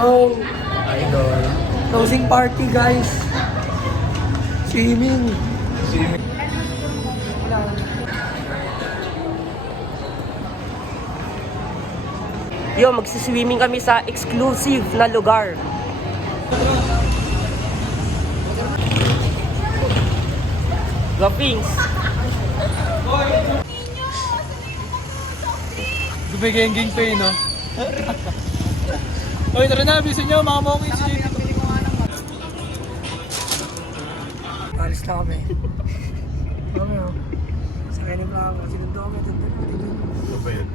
go! Idol. Closing party, guys. Swimming. Yo, magsiswimming kami sa exclusive na lugar. Gapings. Gumigenging pa no? Oy, tara na, bisin nyo, mga mokis. Alis na kami. Ano? Sa kanin pa ako. Sinundo kami. Ano ba yan?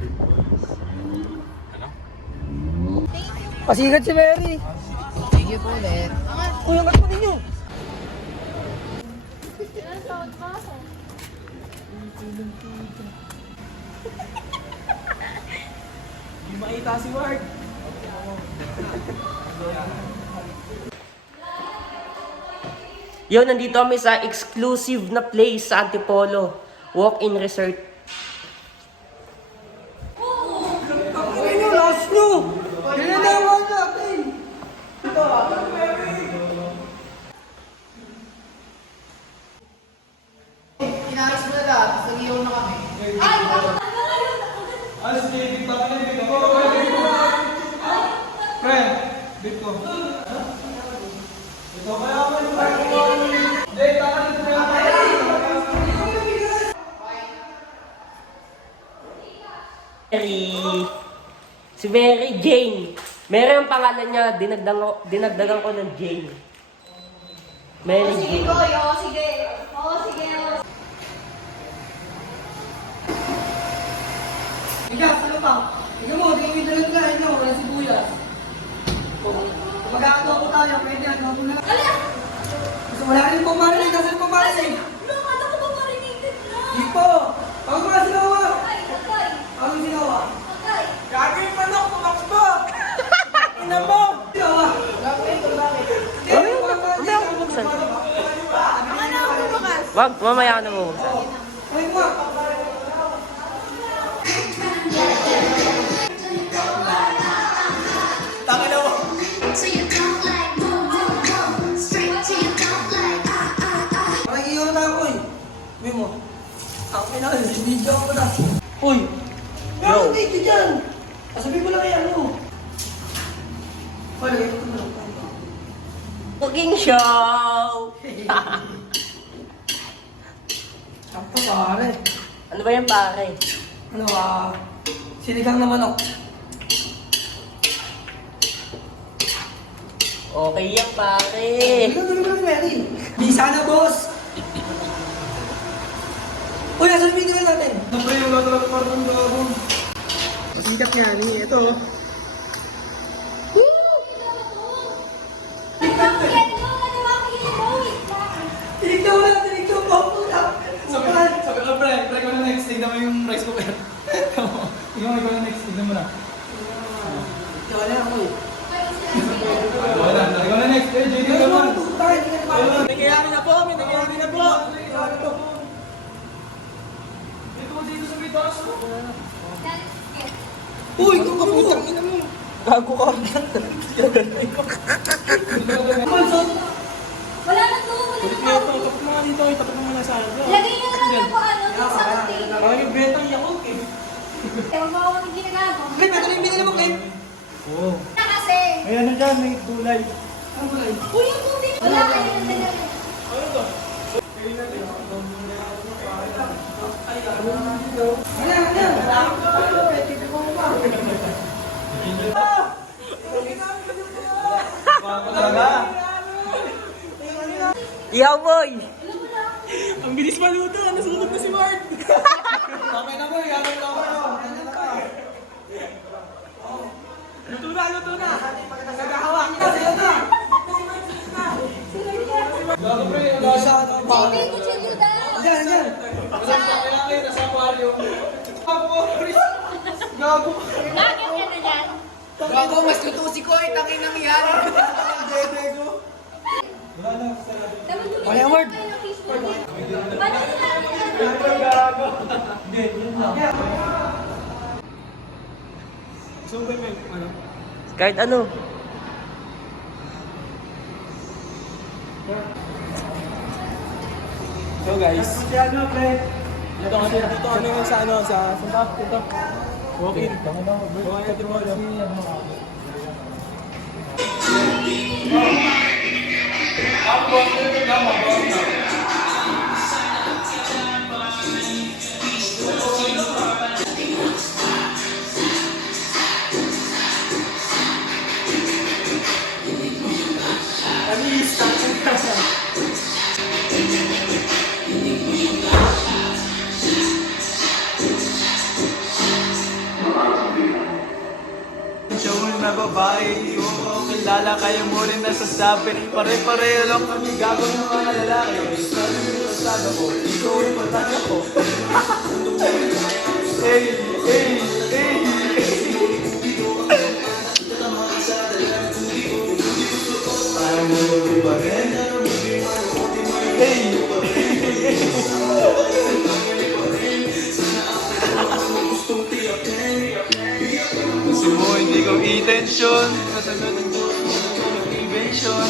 Ano? Pasigat si Mary. Thank you po ulit. Uy, ang mo ninyo. Hindi makita si Ward. Yo, nandito kami sa exclusive na place sa Antipolo. Walk-in resort. Uy, nyo, last nyo. Pinanawan natin. Inaayos mo na lahat, tapos nag-iwan na kami. Ano si David? Bakit na David ko? Friend, David ko. Ito kaya ako yung friend ko. Hey, taka dito na ako. Si Mary Jane. Mary ang pangalan niya, dinagdagan ko ng Jane. Mary Sige, Jane. Goy. Oo, sige. Oo, sige. Ika, ano pa? Ikaw mo, di ko dalag na. Ikaw, wala sibuyas. Kung mag-aagaw ko tayo, pwede ano mo na. Ala! Gusto wala rin pong marinig. Nasaan pong marinig? Ano ko ba marinated na? Di po. Ako mga sinawa. Ay, agay. Ako sinawa. Agay. Gagawin pa na, tumakbo! Ina mo! Sinawa! Mamaya ako bubuksan. Baka na ako bumakas. Wag, mamaya ako na bubuksan. Ay, ma! Taka na mo! So you don't like boom, boom, boom. Straight to you don't like Parang iyon na ako eh. Uy mo. Ang ina, video ako na. Uy! Ano video dyan? Sabi mo lang yan, ano? Wala, ito na lang. Cooking show! Sakto pare. Ano ba yan, pare? Ano sinigang na manok. Okay yan, pare. Tuloy mo lang, Mary. Bisa na, boss! Uy, nasa video natin. Siyempre, wala talaga parang gago. Masikat nga ni, ito. Tinignan mo lang, tinignan mo. Sabi ko, try ko na next. Tignan mo yung rice cooker. Tignan mo na next. Tignan mo na. Wala ako eh. Wala. Tignan mo na next. Eh, JD ka man. Nangyayari na po, may nangyayari na po. Dito sa may taas. Uy, kung kaputang ina mo. Gago ka. Wala na to. Wala na to. Tapos mga dito, tapos mga nasa ano. Lagay nyo na lang po ano. Sa container. Parang yung bentang yakot eh. Huwag mo ako nang ginagawa. Clip, ito na yung binili mo, Clip. Oo. Na kasi. Ayan na dyan, may gulay. Ano ba yun? Uy, yung tubig. Wala kayo ng dalaga. Ihaw, boy! Ang bilis maluto, nasunog na si Mark. Okay na mo, yan na ako. Luto na, luto na. Nagahawak na, sa'yo na. Gago pre, Isa, ano ba? Baby, could you do that? Diyan, diyan. kaya kayo nasa aquarium. Gago, Chris. Gago. Bakit ka na dyan? Gago, mas tutusi ko ay tangin ng yan. Wala na. Dapat tuloy Ay, award. kayo ng Facebook. Paano nyo natin Gago. Hindi, yun lang. So, ba may ano? Kahit ano. So guys. Dito kami sa dito. Walk-in. Walk-in mo. Siya mo na babae, di mo ko kilala, kaya mo rin nasasabi. Pare-pareho lang kami, gago ng mga lalaki. Sabi mo yung saga ko, ikaw yung patanga ko. Hey, hey, hey, ayaw mo ba rin? Hey, gusto mo hindi ko intention, kasagot ng Diyos mo ng invention.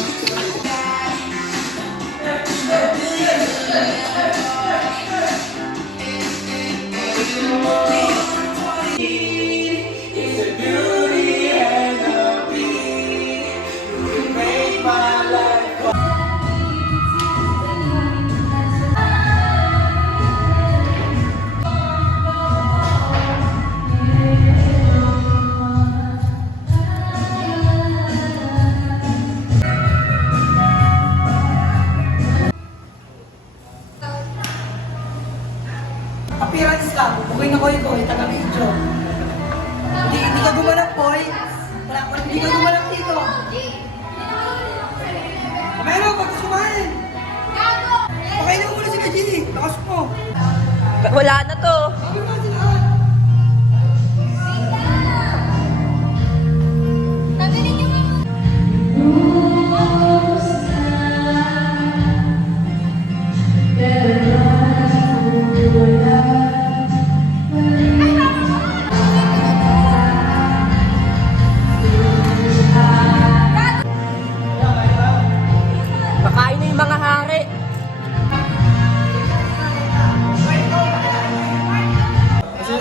Appearance lang. Okay na ko taga-video. Hindi ka gumanap, boy. Hindi ka gumanap dito. Meron, pag kumain. Okay na muna si Kajili. Lakas mo. Wala na to. Sabi mo sila. Tanggalin niyo nga. Makain na yung mga hari.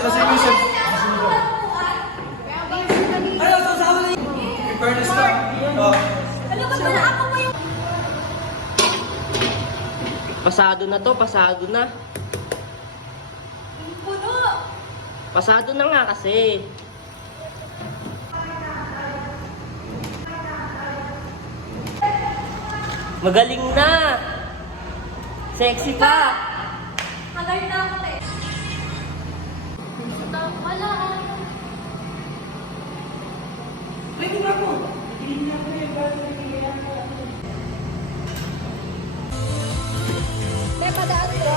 Kasi minsan, Ano, sasawa na in fairness na. Ano ba ba ako mo yung... Pasado na to, pasado na. Puno! Pasado na nga kasi. Magaling na. Sexy pa. Tagal na ako eh. Wala ah. Pwede nga po. May padaan ko.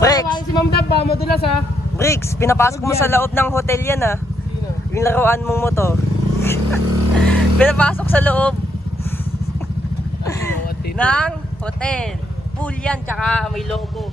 Rex, Si Ma'am Dab ba? Madulas ha? Briggs, pinapasok mo sa loob ng hotel yan ah. Yung laruan mong motor. Pinapasok sa loob ng hotel. Pool yan, tsaka may logo.